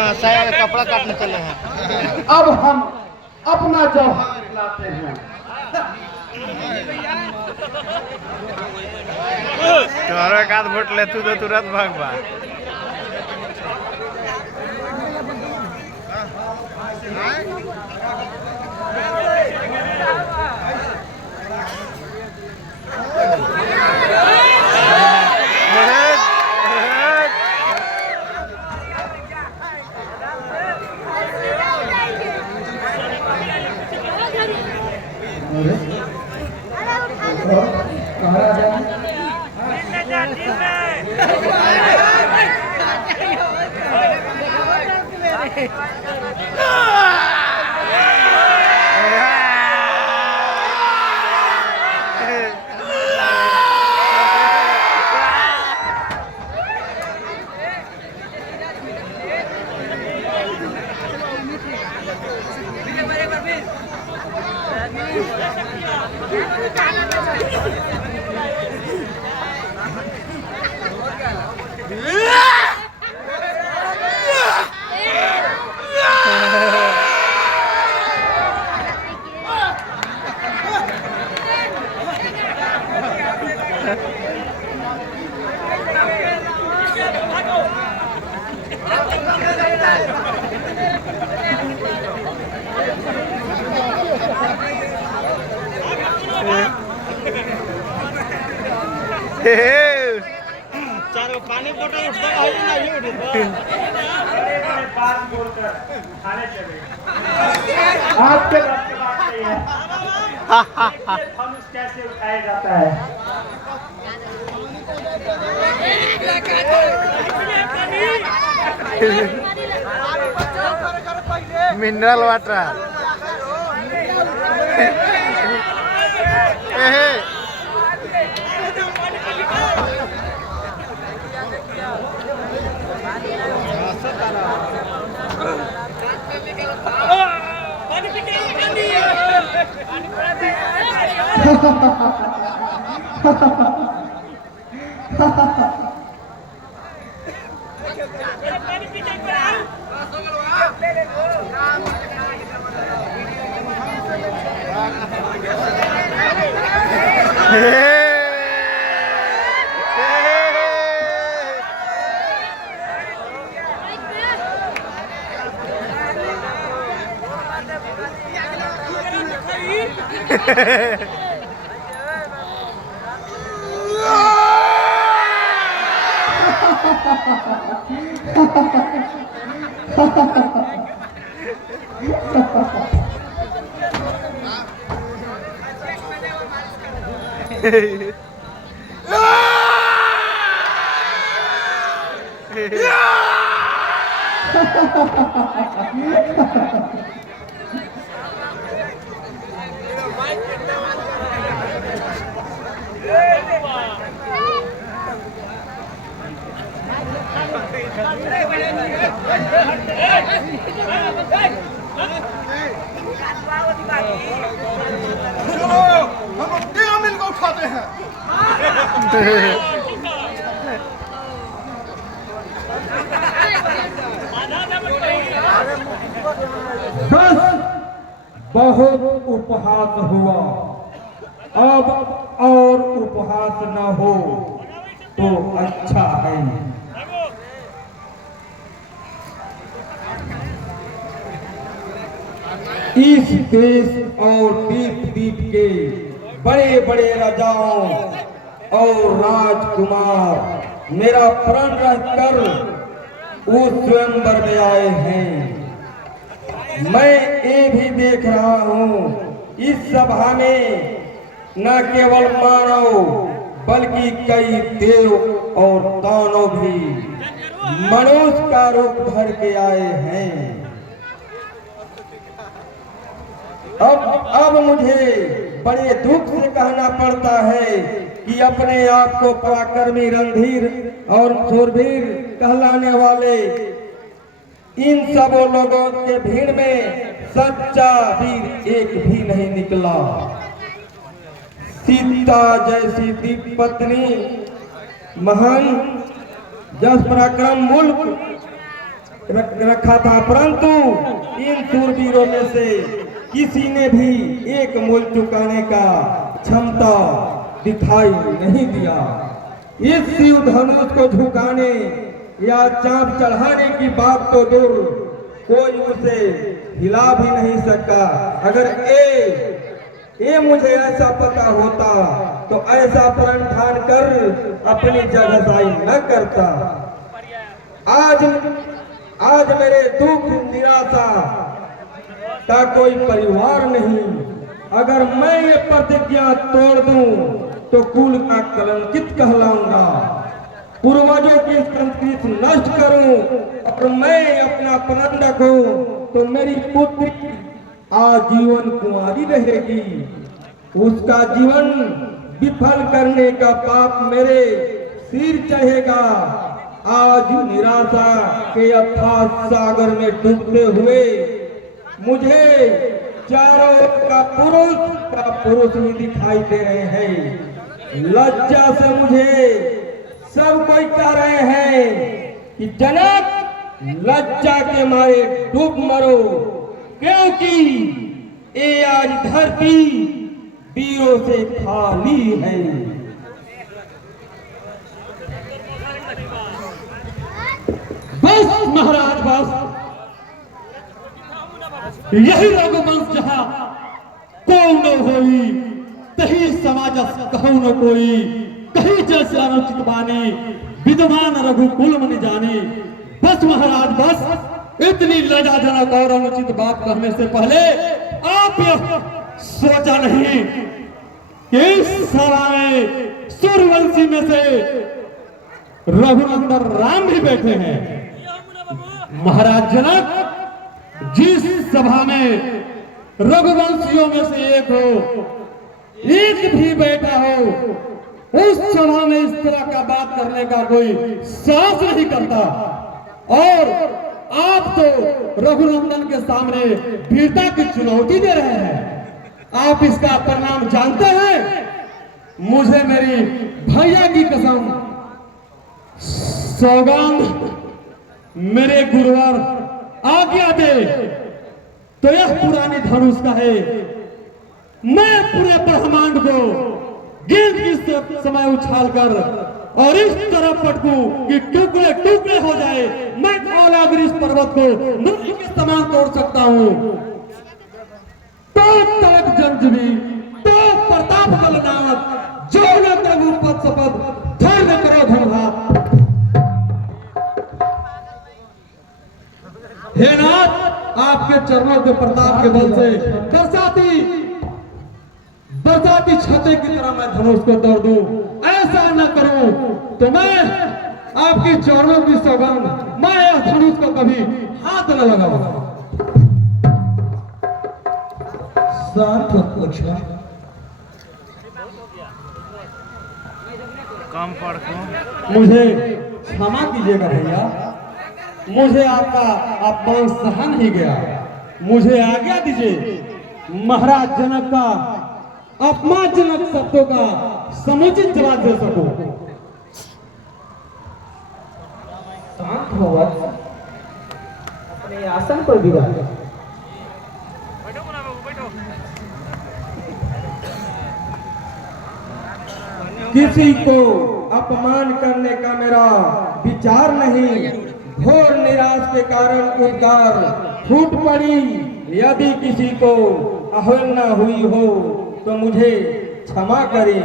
कपड़ा काटने चले हैं। अब हम अपना जौहर लाते हैं। तोहरा का वोट ले तू तो तुरंत भागबा। चारों पानी बोतल उठता है ना, ये उठता बात बोलकर खाने चले। आपके बात की बात नहीं है। धनुष कैसे उठाया जाता है? Mineral water. हम क्या मिलकर उठाते हैं। बस बहुत उपहास हुआ, अब और उपहास न हो तो अच्छा है। इस देश और दीप दीप के बड़े बड़े राजाओं और राजकुमार मेरा प्रण रहकर उस स्वयंवर में आए हैं। मैं ये भी देख रहा हूँ इस सभा में न केवल मानव बल्कि कई देव और दानव भी मनुष्य का रूप धर के आए हैं। अब मुझे बड़े दुख से कहना पड़ता है कि अपने आप को पराक्रमी रणधीर और शूरवीर कहलाने वाले इन सब लोगों के भीड़ में सच्चा वीर एक भी नहीं निकला। सीता जैसी दीप पत्नी महान जस पराक्रम मुल्क रखा था, परंतु इन शूरवीरों में से किसी ने भी एक मूल चुकाने का क्षमता दिखाई नहीं दिया। इस शिव धनुष को झुकाने या चाप चढ़ाने की बात तो दूर, कोई उसे हिला भी नहीं सका। अगर ये मुझे ऐसा पता होता तो ऐसा प्रण ठान कर अपनी जगहसाई न करता। आज मेरे दुख निराशा का कोई परिवार नहीं। अगर मैं ये प्रतिज्ञा तोड़ दूं तो कुल का कलंकित कहलाऊंगा, पूर्वजों की संस्कृति नष्ट करूं और मैं अपना प्रण रखूं तो मेरी पुत्री आजीवन कुंवारी रहेगी। उसका जीवन विफल करने का पाप मेरे सिर चढ़ेगा। आज निराशा के अथाह सागर में डूबते हुए मुझे चारों का पुरुष ही दिखाई दे रहे हैं। लज्जा से मुझे सब कोई कह रहे हैं कि जनक लज्जा के मारे डूब मरो, क्योंकि ये आज धरती वीरों से खाली है। बस महाराज बस, यही रघुवंश जहाँ कौन होई तही समाज कहू न कोई, कहीं जैसे अनुचित बानी विद्वान रघुकुल मन जानी। बस महाराज बस, इतनी लज्जाजनक और अनुचित बात कहने से पहले आप यह सोचा नहीं कि इस सभा में सूर्यवंशी में से रघुनंदन राम भी बैठे हैं। महाराज जनक, जिस सभा में रघुवंशियों में से एक हो, एक भी बैठा हो, उस सभा में इस तरह का बात करने का कोई साहस नहीं करता। और आप तो रघुनंदन के सामने वीरता की चुनौती दे रहे हैं। आप इसका परिणाम जानते हैं? मुझे मेरी भैया की कसम, सौगंध, मेरे गुरुवर आज्ञा दे तो यह पुरानी धनुष का है। मैं पूरे ब्रह्मांड को गेंद की समय उछालकर और इस तरह पटकूं कि टुकड़े टुकड़े हो जाए। मैं धौलागिरी पर्वत को नदी के समान तोड़ सकता हूं। तो तक जंजबी, तो प्रताप बलनाथ, जो न प्रभु पद शपथ, धैर्य करो धनभात। हे नाथ, आपके चरणों के प्रताप के बल से बरसाती छते की तरह मैं धनुष को तोड़ दूं। ऐसा न करूं तो मैं आपकी चरणों की सौगंध, मैं यह धनुष को कभी हाथ न लगाऊंगा। शांत पूछा कम पड़ को मुझे क्षमा कीजिएगा भैया, मुझे आपका अपमान सहा नहीं गया। मुझे आज्ञा दीजिए महाराज जनक का अपमानजनक शब्दों का समुचित जवाब दे सकूं। शांत हो वत्स, अपने आसन पर विराज। किसी को अपमान करने का मेरा विचार नहीं। घोर निराश के कारण उद्गार फूट पड़ी। यदि किसी को अवहेलना हुई हो तो मुझे क्षमा करें।